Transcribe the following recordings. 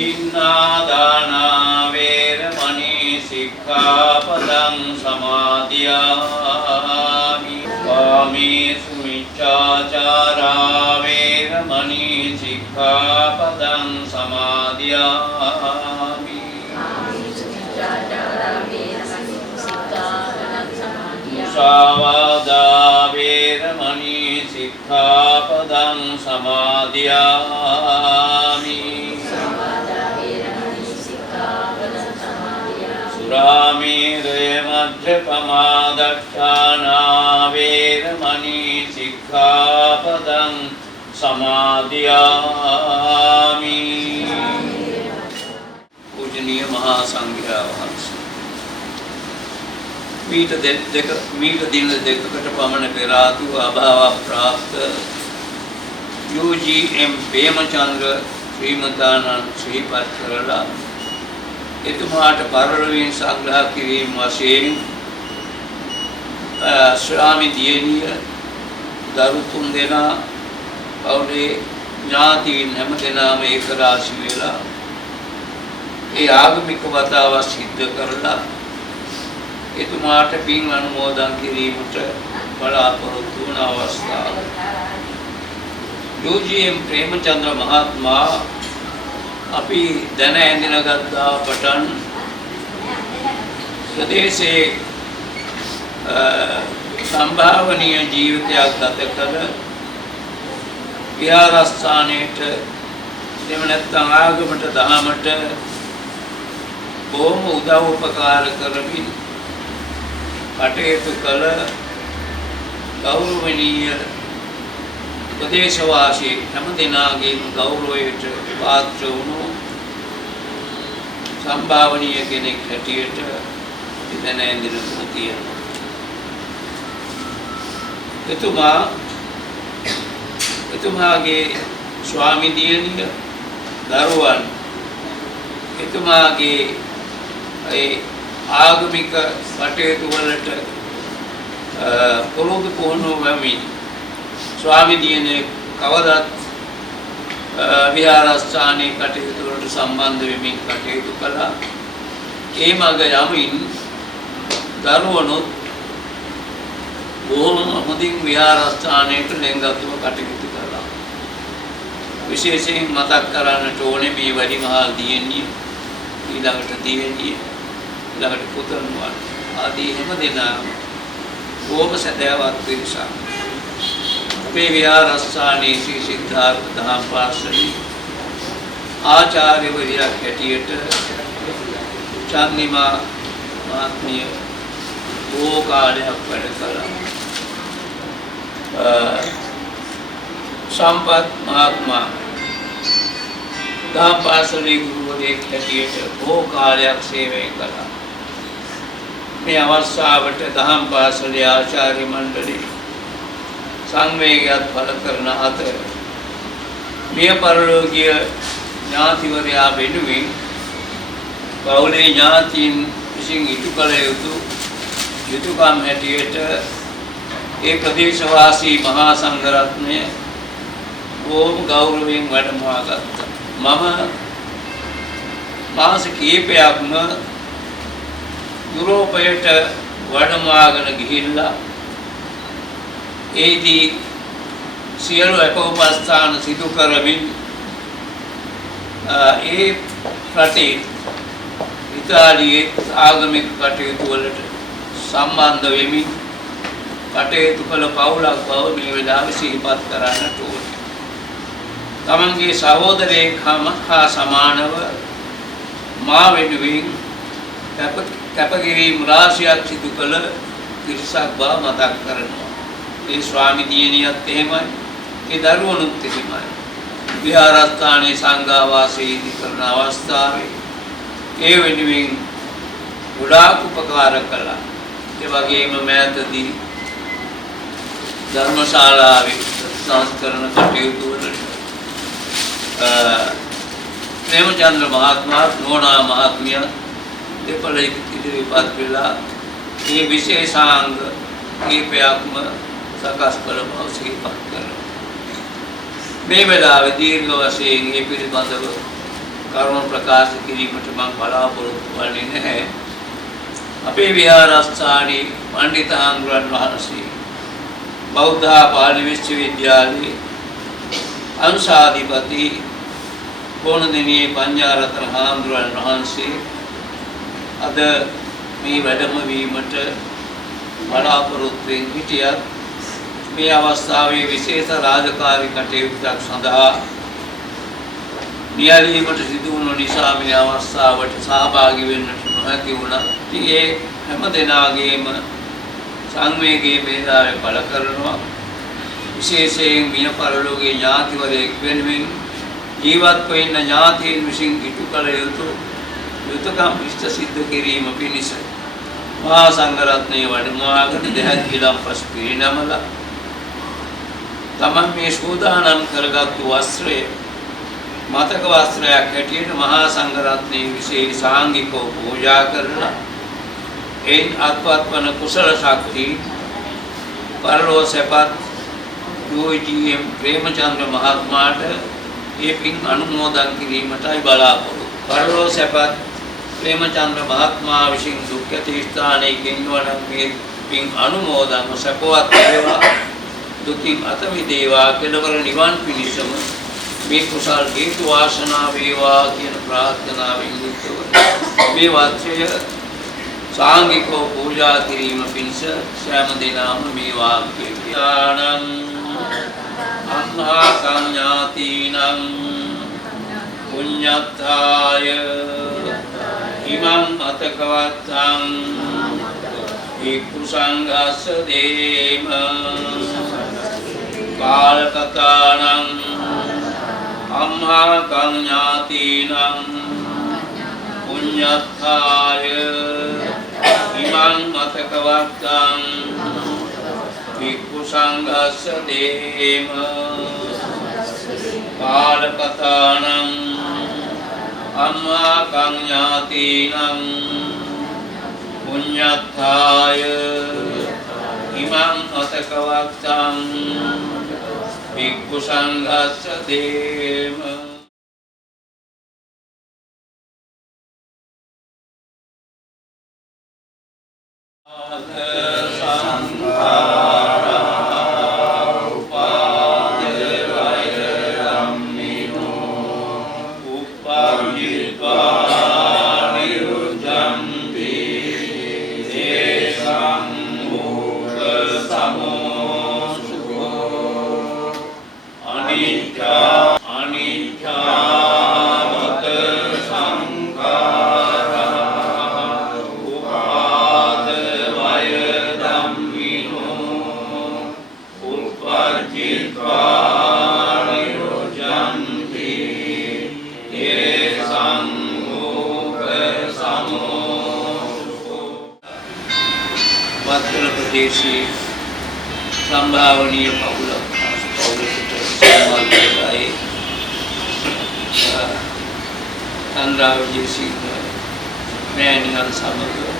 අදින්නාදානා වේරමණී සික්ඛාපදං සමාදියාමි. කාමේසු මිච්ඡාචාරා වේරමණී සික්ඛාපදං සමාදියාමි. මුසාවාදා වේරමණී සික්ඛාපදං සමාදියාමි. සුරාමේරය මජ්ජපමා දක්ඛානා වේරමණී සික්ඛාපදං සමාදියාමි. පූජනීය මහා සංඝයා වහන්සේ මීට දින දෙකකට පමණ පෙර ආතු අභාව ප්‍රාප්ත යෝජී.එම්. ප්‍රේමචන්ද්‍ර ශ්‍රීමතානන් ශ්‍රීපත් කරලා එතුමාට පරලොවින් සංග්‍රහ කිරීම වශයෙන් ස්වාමි දියණිය දරු තුන් දෙනා පවුලේ ඥාතීන් හැම දෙනාම ඒක රාශි වෙලා ඒ ආගමික වතාව සිද්ධ කරලා එතුමාට පින් අනුමෝදන් කිරීමට බලාපොරොත්තු වන අවස්ථාව. යෝජී.එම්. ප්‍රේමචන්ද්‍ර මහත්මයා අපි දැන ඇඳින ගත්තා පටන් ප්‍රදේශයේ සම්භාවනීය ජීවිතයක් ගත කළ විහාරස්ථානයේට එහෙම නැත්නම් ආගමට දහමට බොහොම උදව් උපකාර කරමින් කටයුතු කළ ගෞරවනීය ප්‍රදේශවාසී හැම දෙනාගේම ගෞරවයට පාත්‍ර වුණු සම්භාවනීය කෙනෙක් හැටියට දැන ඇඳිනු තියෙනවා. එතුමාගේ ස්වාමි දියණිය දරුවන් එතුමාගේ ඒ ආගමික කටයුතු වලට පොළොව පුහුණු වෙමින් ස්වාමි දියණිය කවදත් විහාරස්ථානයේ කටයුතු වලට සම්බන්ධ වෙමින් කටයුතු කළා. ඒ මඟ යමින් දරුවනුත් බොහොම හොඳින් විහාරස්ථානයට ලෙන්ගතුව කටයුතු කළා. විශේෂයෙන් මතක් කරන්නට ඕනේ මේ වැඩිමහල් දියණිය, ඊළඟට දියණිය, ඊළඟට පුතණුවන් ආදී හැම දෙනාම බොහොම සැදැහැවත් පිරිසක්. අපේ විහාරස්ථානයේ ශ්‍රී සිද්ධාර්ථ දහම් පාසලේ ආචාර්යවරියක් හැටියට චන්දිමා මහත්මිය බොහෝ කාලයක් වැඩ කළා. සම්පත් මහත්මයා දහම් පාසලේ ගුරුවරයෙක් හැටියට බොහෝ කාලයක් සේවය කළා. මේ අවස්ථාවට දහම් පාසලේ ආචාර්ය මණ්ඩලයේ සංවේගයත් පළ කරන අතර මිය පරලෝකීය ඥාතිවරයා වෙනුවෙන් පවුලේ ඥාතීන් විසින් ඉටු කළ යුතු යුතුයකම් හැටියට ඒ ප්‍රදේශවාසී මහා සංඝරත්නය බොහොම ගෞරවයෙන් වැඩමවා ගත්තා. මම මාස කිහිපයක්ම යුරෝපයට වැඩමවාගෙන ගිහිල්ලා ඒදී සියලු අපෝපස්ථාන සිදු කරමින් ඒ රටේ ඉතාලියේ ආගමික කටයුතු වලට සම්බන්ධ වෙමින් කටයුතු කළ පවුලක් බව මේ වෙලාවේ සිහිපත් කරන්නට ඕනේ. තමන්ගේ සහෝදරයෙක් හා සමානව මා වෙනුවෙන් කැපකිරීම් රාශියක් සිදු කළ පිරිසක් බව මතක් කරනවා. ඒ ස්වාමි දියණියත් එහෙමයි, ඒ දරුවනුත් එහෙමයි. විහාරස්ථානයේ සංඝාවාසයේදී කරන අවස්ථාවේ ඒ වෙනුවෙන් ගොඩාක් උපකාර කළා. ඒ වගේම මෑතදී ධර්මශාලාවේ සංස්කරණ කටයුතු වලට ප්‍රේමචන්ද්‍ර මහත්මයා නෝනා මහත්මිය දෙපළ ඉදිරිපත් වෙලා මේ විශේෂාංග කීපයක්ම සකස් කළ බව සිහිපත් කරනවා. මේ වෙලාවේ දීර්ඝ වශයෙන් මේ පිළිබඳව කරුණ ප්‍රකාශ කිරීමට මම බලාපොරොත්තු වෙන්නේ නැහැ. අපේ විහාරස්ථානයේ පණ්ඩිත හාමුදුරන් වහන්සේ බෞද්ධ පාලි විශ්වවිද්‍යාලයේ අංශාධිපති කොණදෙනියේ පඤ්ඤාරතන හාමුදුරන් වහන්සේ අද මේ වැඩම වීමට බලාපොරොත්තු වෙන හිටියත් මේ අවස්ථාවේ විශේෂ රාජකාරී කටයුත්තක් සඳහා නියැලීමට සිදු වුණු නිසා මේ අවස්ථාවට සහභාගී වෙන්නට නොහැකි වුණා. ඒ හැම දෙනාගේම සංවේගයේ වේදාවේ බල කරනවා. විශේෂයෙන් මිය පරලෝකයේ ඥාතිවරයෙක් වෙනුවෙන් ජීවත්ව ඉන්න ඥාතීන් විසින් ඉටු කළ යුතු යුතුයකම් ඉෂ්ට සිද්ධ කිරීම පිණිස මහා සංඝරත්නයේ වඩමාගෙන දෙහත් ගිලම්පස් පිරිනමලා තමන් මේ සූදානම් කරගත්තු වස්ත්‍රය මතක වස්ත්‍රයක් හැටියට මහා සංඝරත්නයේ විශේෂ සාංගිකව පූජා කරලා එයින් අත්පත් වන කුසල ශක්තිය පරලෝ සැපත් යෝජීඑම් ප්‍රේමචන්ද්‍ර මහත්මයාට ඒ පින් අනුමෝදන් කිරීමටයි බලාපොරොත්තු. පරලෝ සැපත් ප්‍රේමචන්ද්‍ර මහත්මයා විසින් දුක් ඇති ස්ථානයේ ඉන්නවනම් මේ පින් අනුමෝදන්ව සැපවත් වේවා, දුකින් අත මිදේවා, කෙලවර නිවන් පිණිසම මේ කුසල් හේතු වාසනා වේවා කියන ප්‍රාර්ථනාවෙන් යුක්තව මේ වාක්‍යය සාංගිකව පූජා කිරීම පිණිස සෑම දිනම මේ වාක්‍යය ඥානං අම්හා සංඥාතිනං පුඤ්ඤත්තාය ඉමං අතකවත්තං ඉක්ඛුසංගස්ස දේම කාලකතානං අම්හා සංඥාතිනං පුඤ්ඤත්තාය ඉමං අතකවත්තං ඉක්ඛුසංගස්ස දේම කාලකතානං අම්මා සංඥාතිනං පුඤ්ඤත්තාය ඉමං අතකවත්තං ඉක්ඛුසංගස්ස දේම. प्रदेशी संभावनीय पौल चंद्रावजेसी मैनिहल समग्र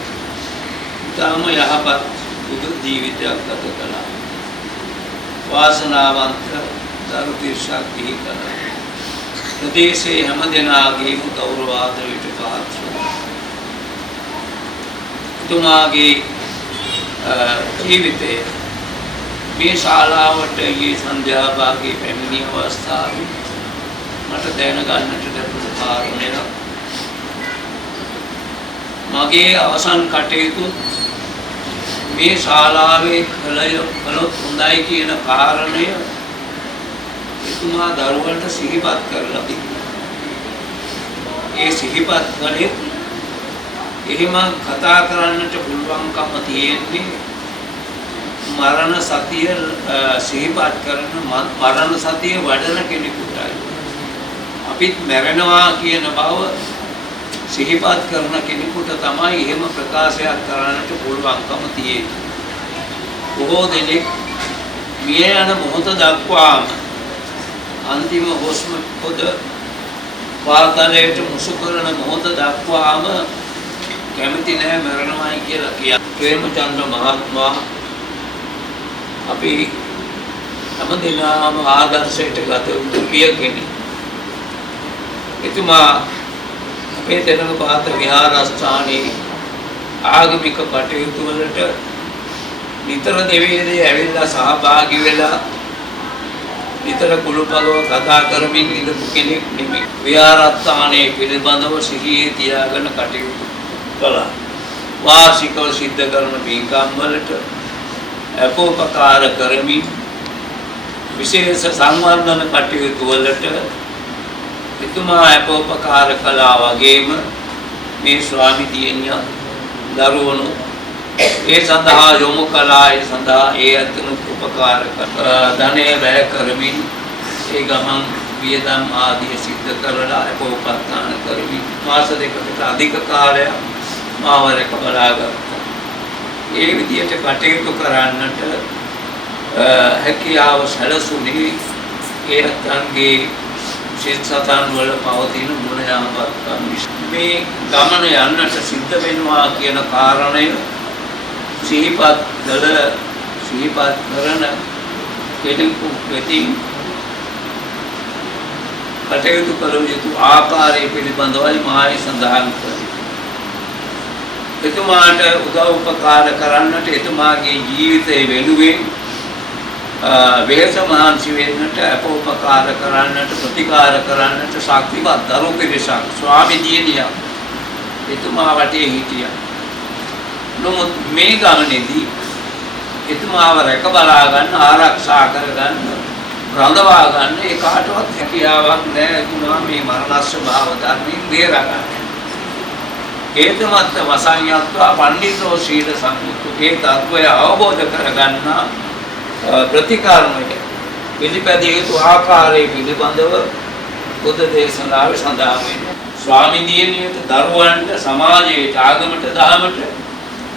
ताम यहापत बुद्ध जीवित गत कला वासनावंत दरुतीर्षाक्ति कला प्रदेशे हम दिनागे गौरवादरित पात्र तुमागे जीविते මේ ශාලාවට ඊ සන්ධ්‍යා භාගයේ පැමිණි අවස්ථාවේ මට දැනගන්නට ලැබුණු කාරණය මගේ අවසන් කටයුතු මේ ශාලාවේ කළොත් හොඳයි කියන කාරණය එතුමා දරුවන්ට සිහිපත් කරලා තිබුණා. ඒ සිහිපත් කළේ එහෙම කතා කරන්නට පුළුවන්කම තියෙන්නේ මරණ සතිය සිහිපත් කරන මරණ සතිය වඩන කෙනෙකුටයි. අපිත් මැරෙනවා කියන බව සිහිපත් කරන කෙනෙකුට තමයි එහෙම ප්‍රකාශයක් කරන්නට පුළුවන්කම තියෙන්නේ. බොහෝ දෙනෙක් මිය යන මොහොත දක්වාම අන්තිම හුස්ම පොද වාතාවරණයට මුසු කරන මොහොත දක්වාම කැමති නැහැ මරණමයි කියලා කියන ප්‍රේමචන්ද්‍ර මහත්මයා අපි හැමදෙනාම ආදර්ශයට ගත යුතු පිය කෙනෙක්. එතුමා මේ තැනක පාත විහාරස්ථානයේ ආගමික කටයුතු වලට නිතර දෙවියනේ ඇවිල්ලා සහභාගී වෙලා නිතර කුළුපගව කතා කරමින් ඉඳපු කෙනෙක් නෙමෙයි. විහාරස්ථානයේ පිළිබඳව සිහියේ තියාගෙන කටයුතු කළා. වාර්ෂිකව සිද්ධ කරන පින්කම් වලට අපෝපකාර කරමින් විශේෂ සංවර්ධන කටයුතු වලට එතුමා අපෝපකාර කළා වගේම මේ ස්වාමි දියණිය දරුවනු ඒ සඳහා යොමු කළා. ඒ සඳහා ඒ අතන උපකාර ධනය වැය කරමින් ඒ ගමන් වියදම් ආදී සිද්ධ කරලා අපෝපස්ථාන කරමින් මාස දෙකකට අධික කාලයක් මාව රැක බලාගත්තා. ඒ විදිහට කටයුතු කරන්නට හැකියාව සැලසුනේ ඒ අතන්ගේ සිත සතන් වල පවතින ගුණයාපත්කම් මේ ගමන යන්නට සිද්ධ වෙනවා කියන කාරණය සිහිපත් කරන කෙනෙකු වෙතින් කටයුතු කළ යුතු ආකාරය පිළිබඳවයි මායි සඳහන් කරන්නේ. එතුමාට උදව් උපකාර කරන්නට එතුමාගේ ජීවිතය වෙනුවෙන් වෙහස මහන්සි වෙන්නට අපෝපකාර කරන්නට ප්‍රතිකාර කරන්නට ශක්තිමත් දරු පිරිසක් ස්වාමි දියණිය එතුමා වටේ හිටියා. නමුත් මේ ගමනේදී එතුමාව රැක බලා ගන්න ආරක්ෂා කර ගන්න රඳවා ගන්න ඒ කාටවත් හැකියාවක් නැහැ. එතුමා මේ මරණස්ස භාව ධර්මයෙන් බේරා ගන්න. ඒතමත් වසඤ්ඤත්වා පණ්ඩිතෝ සීල සම්මුතු ඒ තත්වය අවබෝධ කරගන්න ප්‍රතිකාරණය පිළිපැදිය යුතු ආකාරයේ පිළිබඳව බුද්ධ දේශනාවේ සඳහන් වෙනවා. ස්වාමීන් වහන්සේට දරුවන්ට සමාජයට ආගමට දහමට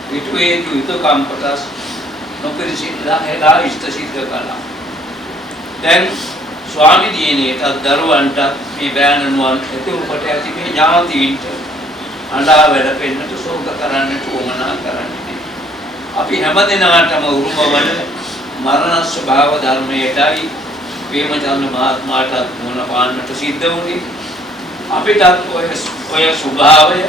පිටුවේ යුතුයකම් කොටස් නොපිරිසිදුලා එලා ඉෂ්ට සිද්ධ කළා. දැන් ස්වාමීන් වහන්සේට දරුවන්ට මේ බෑනනුවන් එතුමකට ඇති මේ ඥාතීන්ට අඬා වැළපෙන්නට ශෝක කරන්නට උවමනා කරන්නේ. අපි හැමදෙනාටම උරුමවන මරණස්ස භාව ධර්මයටයි ප්‍රේමචන්ද්‍ර මහත්මයාට මොන පාන්නට සිද්ධ වුණේ. අපිටත් ඔය ස්වභාවය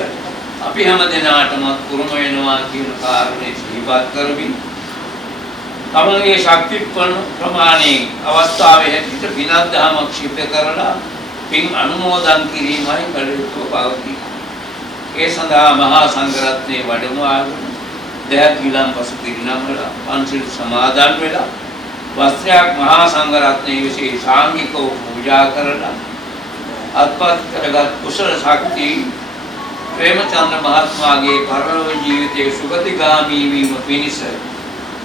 අපි හැමදෙනාටම කුරුම වෙනවා කියන කාරණේ සිහිපත් කරමින් තමන්ගේ ශක්ති ප්‍රමාණයෙන් අවස්ථාවේ හැටියට විනත් දහමක් සිද්ධ කරලා පින් අනුමෝදන් කිරීමයි කටයුතු පවතී. ඒ සඳහා මහා සංඝරත්නයේ වැඩමවාගෙන දෙයක් විලම්පස පිරිනමල පන්සිල් සමාදන් වෙලා වස්ත්‍රයක් මහා සංඝරත්නයේ විශේෂ සාංගිකව පූජා කරලා අත්පත් කරගත් කුසල ශක්තිය ප්‍රේමචන්ද්‍ර මහත්මයාගේ පරලෝක ජීවිතයේ සුගතිගාමී වීම පිණිස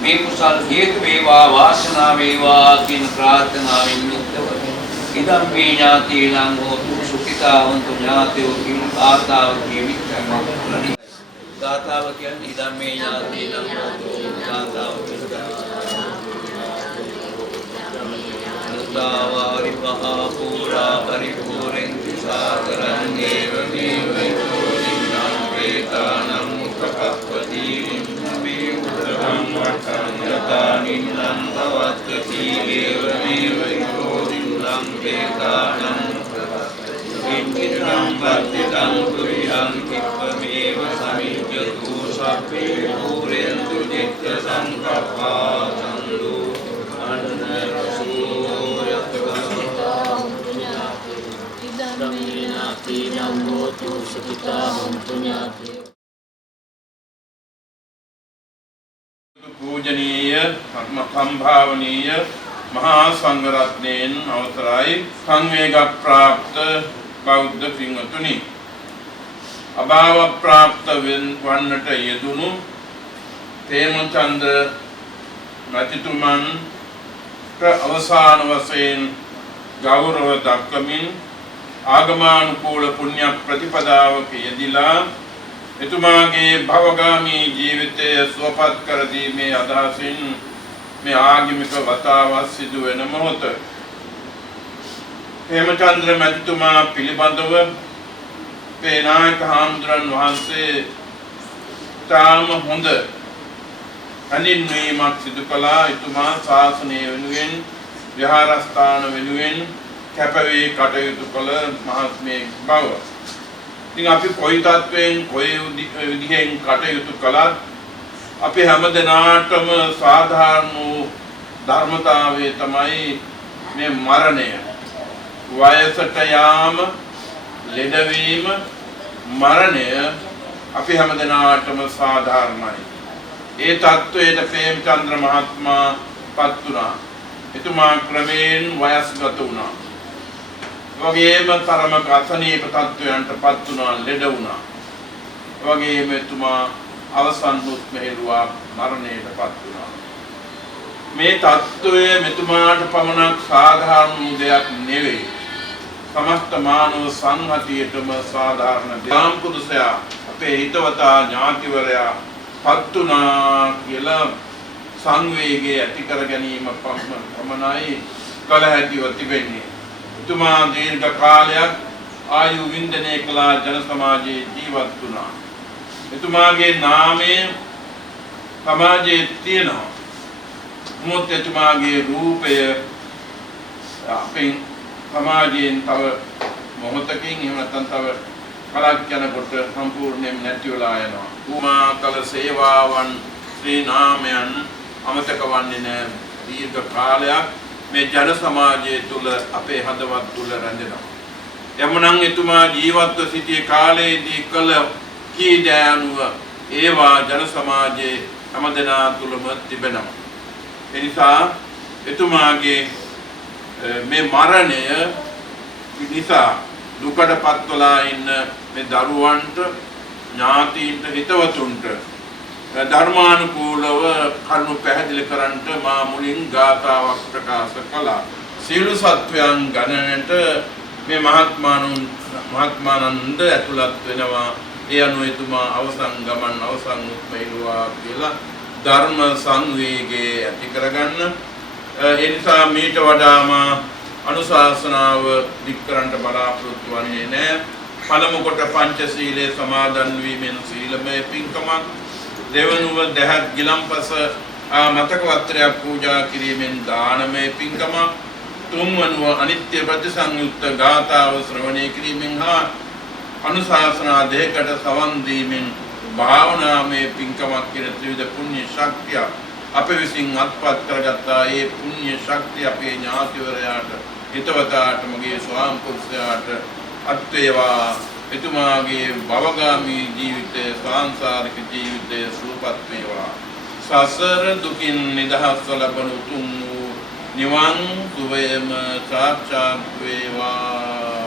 මේ කුසල හේතු වේවා වාසනාව වේවා කියන ප්‍රාර්ථනාවෙන් යුක්තව ඉදම් මේ ඥාතීනං හෝතු සුඛිතා වന്തു ඥාතයෝ කියන ගාථාව කියමින් කරනවා. ගාථාව කියන්නේ ඉදම් මේ ඥාතීනං හෝතු ගාථාව වාරි මහා පුරා පරිපූර්ණං සාගරං දේව මේවචෝදිනම් වේතානම් උත්තප්පති මේ උදරං වටං යතානින්නම් තවත්ති දේව මේවචෝදිනම් වේතානම් ඉන්දිරං පත්තිතං කුරියං කිප්පමේව සමිජ්ජතු සප්පේ පුරෙන්තු චිත්ත සංකප්පා සම්දු पूजनीय संभावनीय महा संघरत्नेन अवसराय संवेग प्राप्त बौद्ध पिंगतुनि अभाव प्राप्त वन्नट यदुनु प्रेमचंद्र मतितुमन अवसान वसेन गौरव दक्कमिन आगमानुकूल पुण्य प्रतिपदावक यदिला එතුමාගේ භවගාමී ජීවිතය සුවපත් කර දීමේ අදහසින් මේ ආගමික වතාවත් සිදු වෙන මොහොත ප්‍රේමචන්ද්‍ර මැතිතුමා පිළිබඳව පේනායක හාමුදුරන් වහන්සේ තාම හොඳ අනින්වීමක් සිදු කළා. එතුමා ශාසනය වෙනුවෙන් විහාරස්ථාන වෙනුවෙන් කැපවී කටයුතු කළ මහත්මයෙක් බව. ඉතින් අපි කොයි තත්වයෙන් කොයි විදිහෙන් කටයුතු කළත් අපි හැමදෙනාටම සාධාරණ වූ ධර්මතාවය තමයි මේ මරණය. වයසට යාම, ලෙඩවීම, මරණය අපි හැමදෙනාටම සාධාරණයි. ඒ තත්වයට ප්‍රේමචන්ද්‍ර මහත්මයා පත් වුණා. එතුමා ක්‍රමයෙන් වයස්ගත වුණා. වගේම තරමක අසනීප තත්වයන්ට පත් වුණා, ලෙඩ වුණා. වගේම එතුමා අවසන් හුස්ම හෙළුවා, මරණයට පත් වුණා. මේ තත්වය මෙතුමාට පමණක් සාධාරණ වූ දෙයක් නෙවෙයි. සමස්ත මානව සංහතියටම සාධාරණ දෙයක්. පුරුෂයා අපේ හිතවතා ඥාතිවරයා පත් වුණා කියලා සංවේගය ඇති කර ගැනීම පමණයි කල හැකිව තිබෙන්නේ. එතුමා දීර්ඝ කාලයක් ආයු වින්දනය කළ ජන සමාජයේ ජීවත් වුණා. එතුමාගේ නාමය සමාජයේ තියෙනවා. මොහොත එතුමාගේ රූපය අපේ සමාජයෙන් තව මොහොතකින් එහෙම නැත්නම් තව කලක් යනකොට සම්පූර්ණයෙන් නැති වෙලා යනවා. උමා කල සේවාවන් ශ්‍රී නාමයන් අමතක වන්නේ නැහැ. දීර්ඝ කාලයක් මේ ජන සමාජය තුල අපේ හදවත් තුල රැඳෙනවා. එමනම් එතුමා ජීවත්ව සිටියේ කාලයේදී කළ කී දෑනුව ඒවා ජන සමාජයේ හැමදෙනා තුලම තිබෙනවා. එනිසා එතුමාගේ මේ මරණය නිසා දුකටපත් වෙලා ඉන්න මේ දරුවන්ට, ඥාතීන්ට, හිතවතුන්ට ධර්මානුකූලව කරුණු පැහැදිලි කරන්නට මා මුලින් ගාථාවක් ප්‍රකාශ කළා. සියලු සත්වයන් ගණනට මේ මහත්මානන්ද ඇතුළත් වෙනවා. ඒ අනුව එතුමා අවසන් ගමන් අවසන් උත්මේලුවා කියලා ධර්ම සංවේගයේ ඇති කරගන්න. ඒ නිසා මීට වඩාම අනුශාසනාව දික් කරන්න බලාපොරොත්තු වෙන්නේ නැහැ. පළමු කොට පංචශීලයේ සමාදන් වීමෙන් සීලමය පින්කමක්, දෙවනුව දහත් ගිලම්පස මතක වත්‍රයක් පූජා කිරීමෙන් දානමය පින්කමක්, තුන්වනුව අනිත්‍ය ප්‍රතිසංයුක්ත ගාථාව ශ්‍රවණය කිරීමෙන් හා අනුශාසනා දෙකට සවන් දීමෙන් භාවනාමය පින්කමක් කියන ත්‍රිවිධ පුණ්‍ය ශක්තිය අප විසින් අත්පත් කරගත්තා. ඒ පුණ්‍ය ශක්තිය අපේ ඥාතිවරයාට, හිතවතාට, මගේ ස්වාම පුරුෂයාට අත් වේවා. එතුමාගේ භවගාමී ජීවිතය, සංසාරික ජීවිතය සුවපත් වේවා. සසර දුකින් නිදහස් ලබන උතුම් වූ නිවන් සුවයම සාක්ෂාත් වේවා.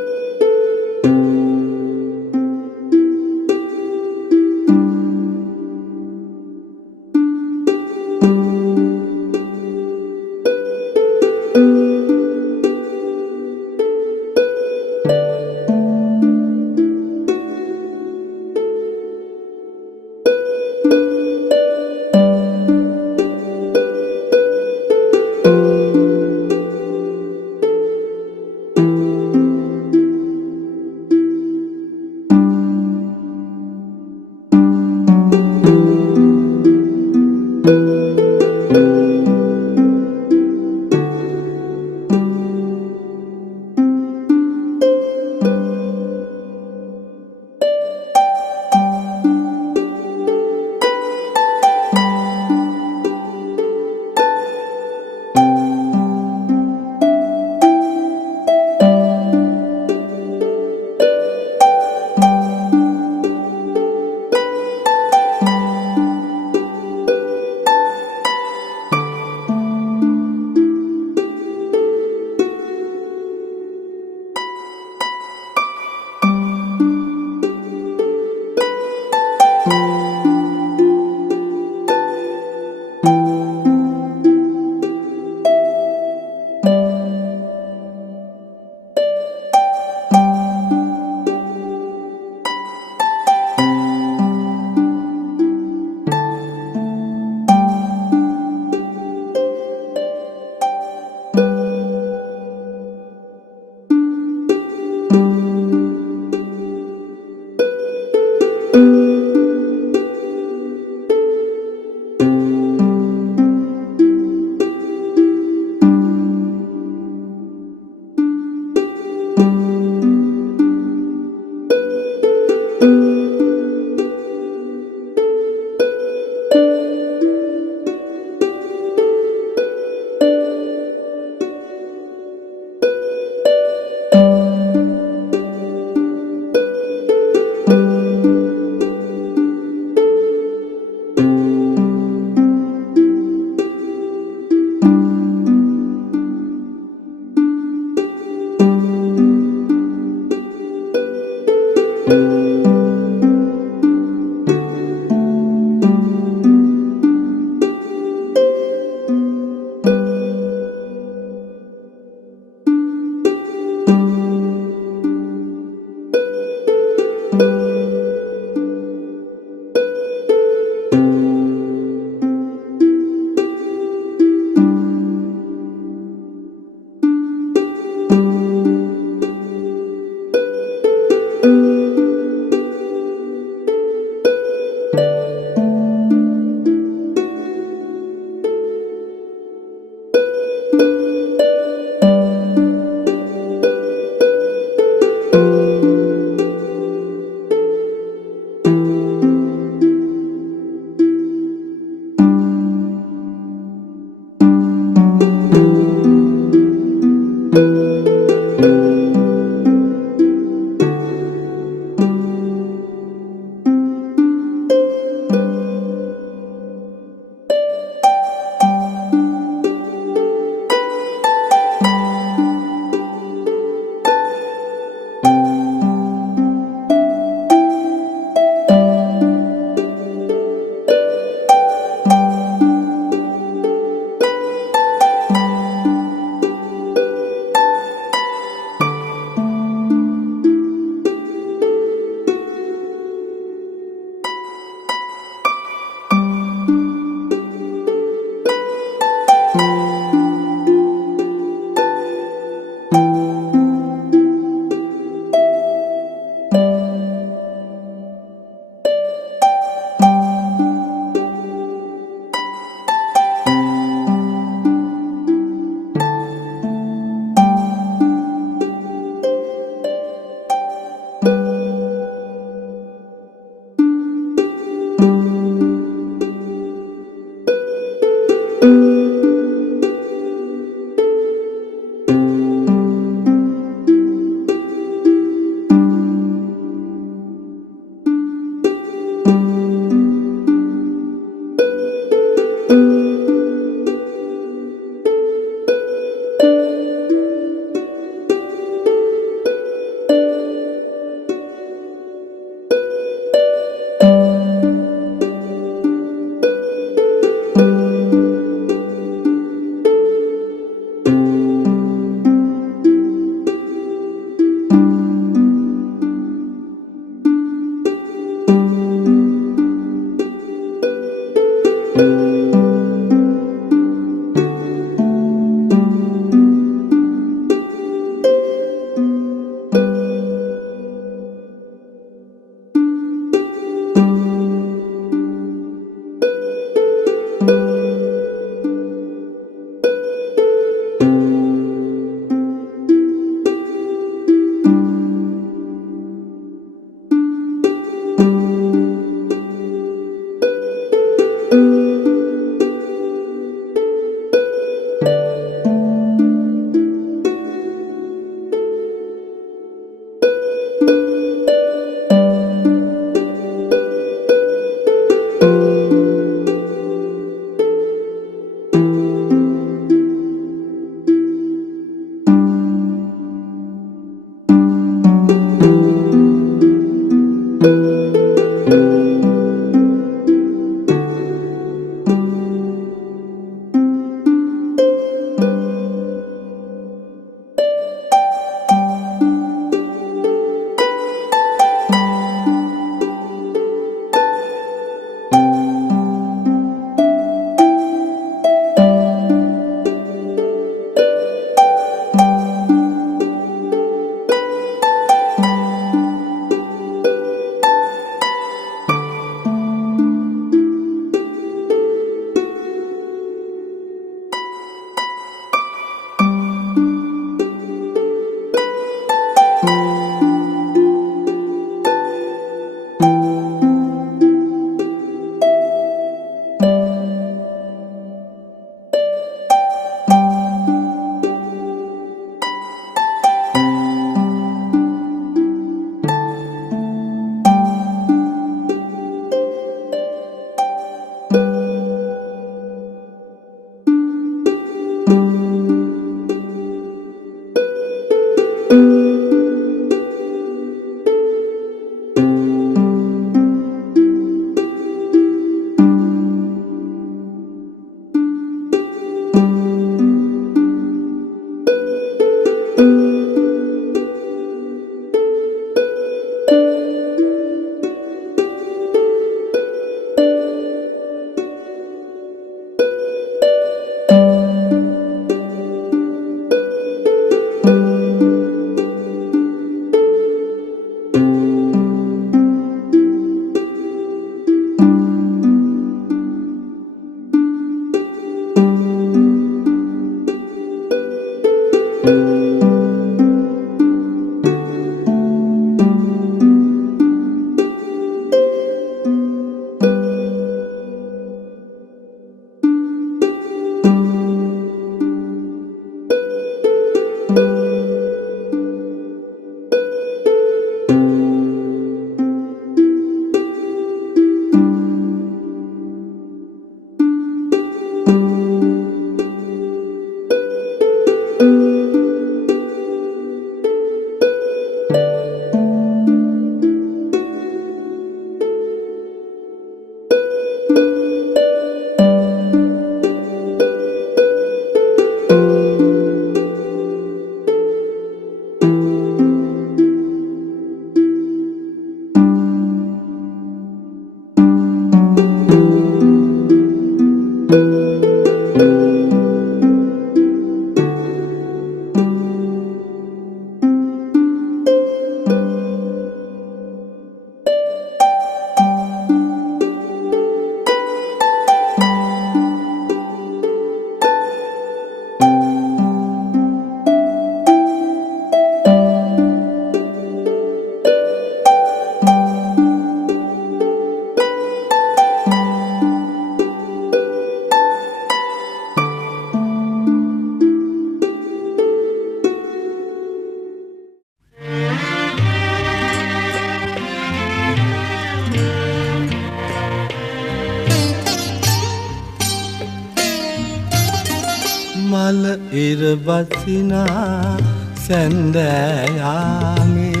මල ඉර බසිනා සැන්දෑයාමේ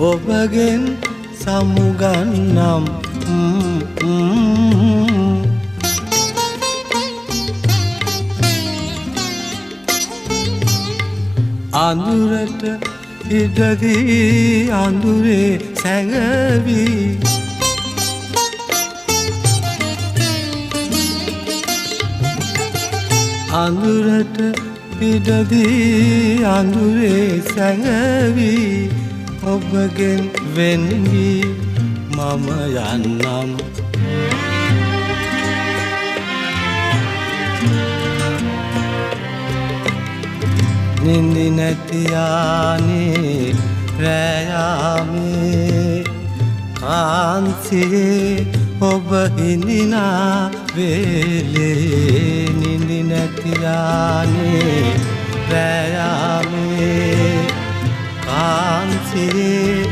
ඔබගෙන් සමුගන්නම් අඳුරට ඉඩදී අඳුරේ සැඟවී අඳුරට ඉඩදී අඳුරේ සැඟවී ඔබගෙන් වෙන් වී මම යන්නම් නිදි නැති යානේ රැයාමේ කාන්සියේ ඔබ හිඳිනා වේලේ නිදි නැති යානේ රැයාමේ කාන්සියේ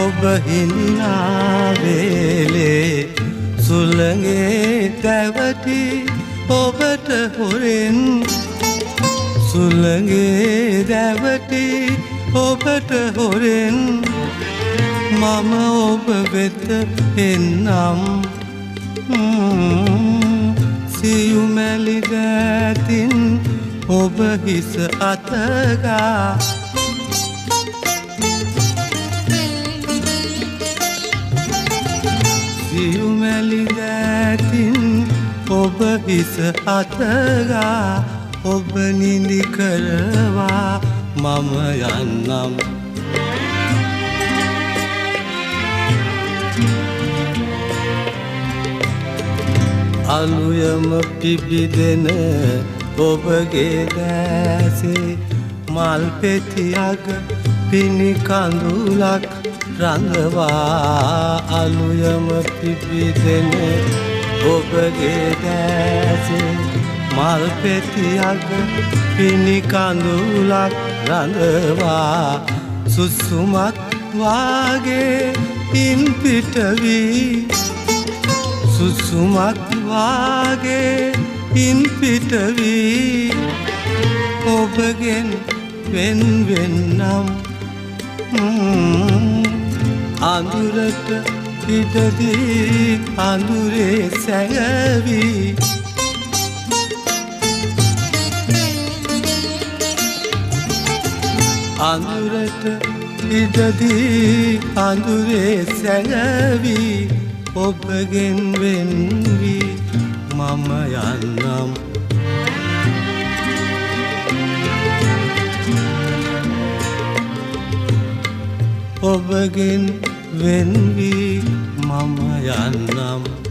ඔබ හිඳිනා වේලේ සුළඟේ දැවටි ඔබට හොරෙන් සුළඟේ දැවටි ඔබට හොරෙන් මම ඔබ වෙත එන්නම් සියුමැලි දෑතින් ඔබ හිස අතගා සියුමැලි දෑතින් ඔබ හිස අතගා ඔබ නිදි කරවා මම යන්නම් අලුයම පිබිදෙන ඔබගේ දැසේ මල් පෙතියක පිණි කඳුලක් රඳවා අලුයම පිබිදෙන ඔබගේ දැසේ මල් පෙතියක පිණි කඳුලක් රඳවා සුසුමක් වාගේ ඉන් පිටවී සුසුමක් වාගේ ඉන් පිටවී ඔබගෙන් වෙන් වෙන්නම් අඳුරට ඉඩදී අඳුරේ සැඟවී අඳුරට ඉඩදී අඳුරේ සැඟවී ඔබගෙන් වෙන් වී මම යන්නම් ඔබගෙන් වෙන් වී මම යන්නම්